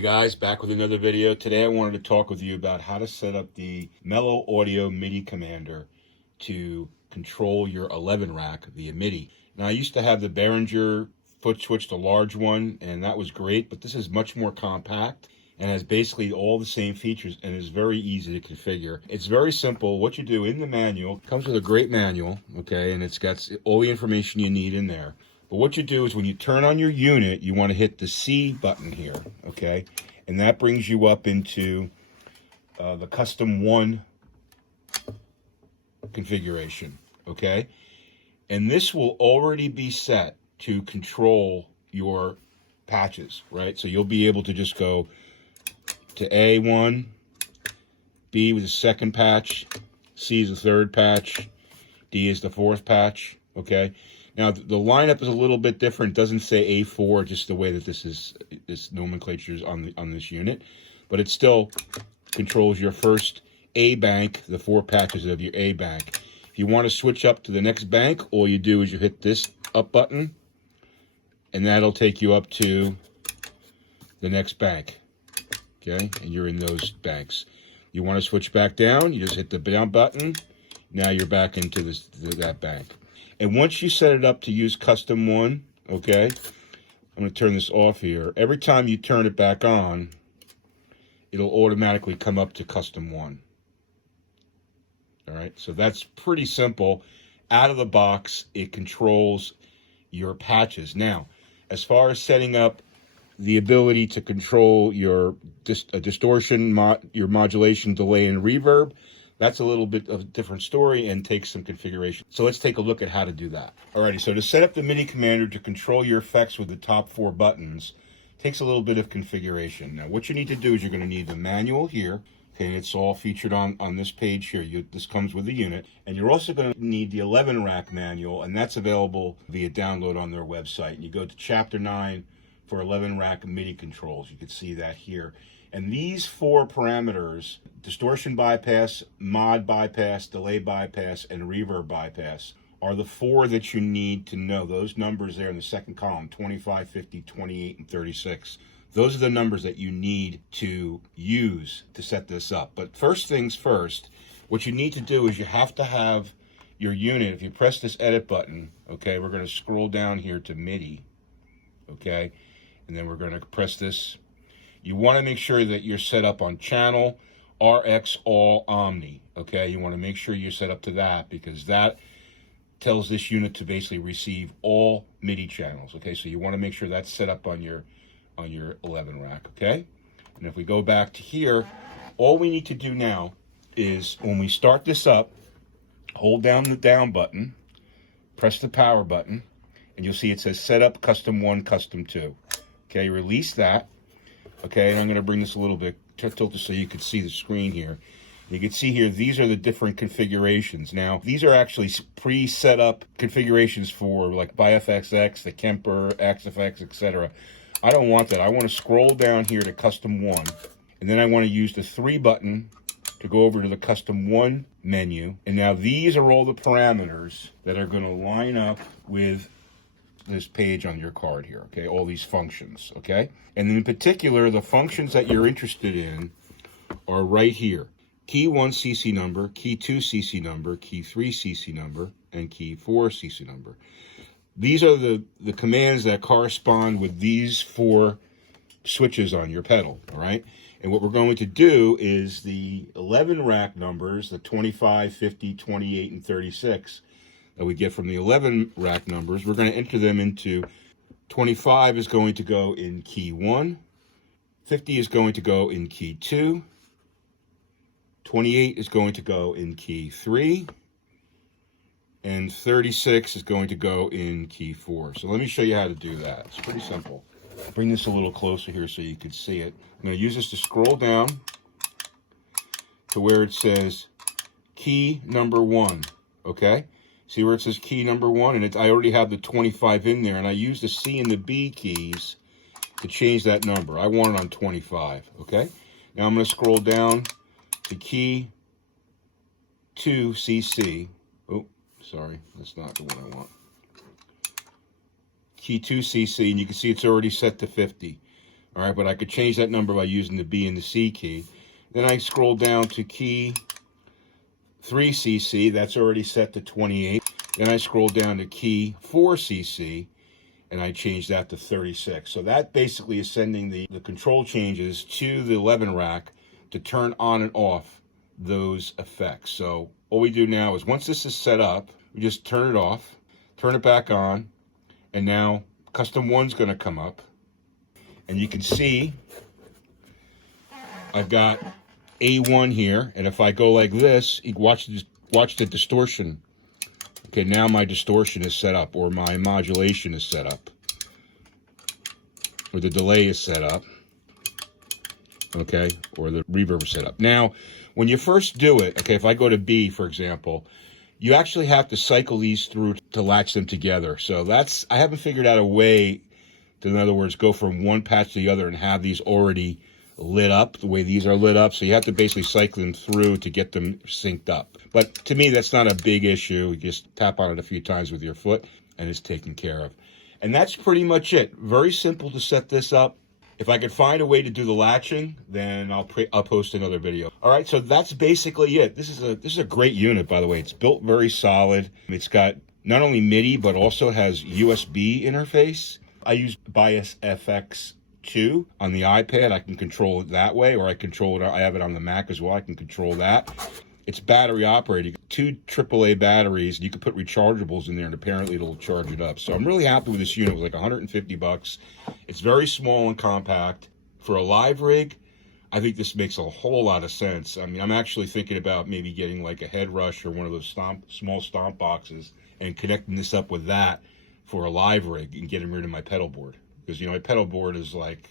Hey guys, back with another video. Today I wanted to talk with you about how to set up the MeloAudio MIDI commander to control your 11 rack via MIDI. Now I used to have the Behringer foot switch, the large one, and that was great, but this is much more compact and has basically all the same features and is very easy to configure. It's very simple. What you do in the manual, comes with a great manual, okay, and it's got all the information you need in there. But what you do is when you turn on your unit, you want to hit the C button here, okay? And that brings you up into the custom 1 configuration, okay? And this will already be set to control your patches, right? So you'll be able to just go to A1, B with the second patch, C is the third patch, D is the fourth patch, okay? Now, the lineup is a little bit different. It doesn't say A4, just the way that this nomenclature is on this unit. But it still controls your first A bank, the 4 patches of your A bank. If you want to switch up to the next bank, all you do is you hit this up button, and that'll take you up to the next bank. Okay? And you're in those banks. You want to switch back down, you just hit the down button. Now you're back into that bank. And once you set it up to use custom 1, okay, I'm going to turn this off here. Every time you turn it back on, it'll automatically come up to custom 1. All right, so that's pretty simple. Out of the box, it controls your patches. Now, as far as setting up the ability to control your distortion, your modulation, delay, and reverb, that's a little bit of a different story and takes some configuration. So let's take a look at how to do that. Alrighty, so to set up the MIDI commander to control your effects with the top 4 buttons takes a little bit of configuration. Now what you need to do is you're going to need the manual here. Okay, it's all featured on this page here. This comes with the unit. And you're also going to need the 11 rack manual, and that's available via download on their website. And you go to chapter 9 for 11 rack MIDI controls. You can see that here. And these 4 parameters, distortion bypass, mod bypass, delay bypass, and reverb bypass, are the 4 that you need to know. Those numbers there in the second column, 25, 50, 28, and 36. Those are the numbers that you need to use to set this up. But first things first, what you need to do is you have to have your unit. If you press this edit button, okay, we're going to scroll down here to MIDI, okay, and then we're going to press this. You want to make sure that you're set up on channel RX All Omni, okay? You want to make sure you're set up to that because that tells this unit to basically receive all MIDI channels, okay? So you want to make sure that's set up on your 11 rack, okay? And if we go back to here, all we need to do now is when we start this up, hold down the down button, press the power button, and you'll see it says set up custom 1, custom 2. Okay, release that. Okay, and I'm going to bring this a little bit, tilt this so you can see the screen here. You can see here, these are the different configurations. Now, these are actually pre-set up configurations for like BiFXX, the Kemper, XFX, etc. I don't want that. I want to scroll down here to custom 1, and then I want to use the 3 button to go over to the custom 1 menu. And now these are all the parameters that are going to line up with this page on your card here, okay? All these functions, okay? And in particular, the functions that you're interested in are right here. Key 1 CC number, key 2 CC number, key 3 CC number, and key 4 CC number. These are the commands that correspond with these 4 switches on your pedal, all right? And what we're going to do is the 11 rack numbers, the 25, 50, 28, and 36, that we get from the 11 rack numbers, we're going to enter them into 25 is going to go in key 1, 50 is going to go in key 2, 28 is going to go in key 3, and 36 is going to go in key 4. So let me show you how to do that. It's pretty simple. Bring this a little closer here so you can see it. I'm going to use this to scroll down to where it says key number 1, okay? See where it says key number 1, and I already have the 25 in there, and I use the C and the B keys to change that number. I want it on 25, okay? Now I'm going to scroll down to key 2 CC. Oh, sorry, that's not the one I want. Key 2 CC, and you can see it's already set to 50. All right, but I could change that number by using the B and the C key. Then I scroll down to key 3cc, that's already set to 28. Then I scroll down to key 4cc, and I change that to 36. So that basically is sending the control changes to the 11 rack to turn on and off those effects. So all we do now is once this is set up, we just turn it off, turn it back on, and now custom 1's going to come up. And you can see I've got A1 here, and if I go like this, you can watch the distortion. Okay, now my distortion is set up, or my modulation is set up, or the delay is set up, okay, or the reverb is set up. Now, when you first do it, okay, if I go to B, for example, you actually have to cycle these through to latch them together. So I haven't figured out a way to, in other words, go from one patch to the other and have these already lit up the way these are lit up. So you have to basically cycle them through to get them synced up. But to me, that's not a big issue. You just tap on it a few times with your foot and it's taken care of. And that's pretty much it. Very simple to set this up. If I could find a way to do the latching, then I'll post another video. All right, so that's basically it. This is a great unit, by the way. It's built very solid. It's got not only MIDI, but also has USB interface. I use Bias FX 2 on the iPad. I can control it that way, or I have it on the Mac as well. I can control that. It's battery operated. 2 AAA batteries. You can put rechargeables in there, and apparently it'll charge it up. So I'm really happy with this unit. It was like 150 bucks. It's very small and compact. For a live rig, I think this makes a whole lot of sense. I mean, I'm actually thinking about maybe getting like a head rush or one of those small stomp boxes and connecting this up with that for a live rig and getting rid of my pedal board. Because, my pedal board is like,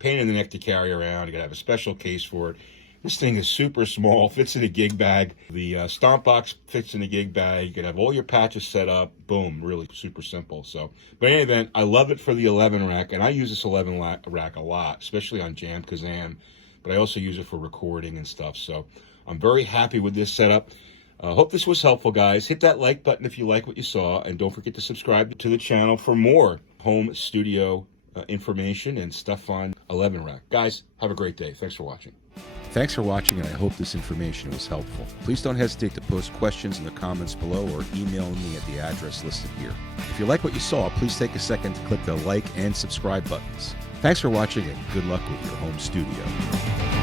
pain in the neck to carry around. You gotta have a special case for it. This thing is super small, fits in a gig bag. The stomp box fits in a gig bag. You can have all your patches set up. Boom, really super simple. So, but in any event, I love it for the 11 rack, and I use this 11 rack a lot, especially on Jam Kazam, but I also use it for recording and stuff. So I'm very happy with this setup. Hope this was helpful, guys. Hit that like button if you like what you saw, and don't forget to subscribe to the channel for more home studio information and stuff on 11 rack. Guys, have a great day. Thanks for watching. Thanks for watching, and I hope this information was helpful. Please don't hesitate to post questions in the comments below or email me at the address listed here. If you like what you saw, please take a second to click the like and subscribe buttons. Thanks for watching, and good luck with your home studio.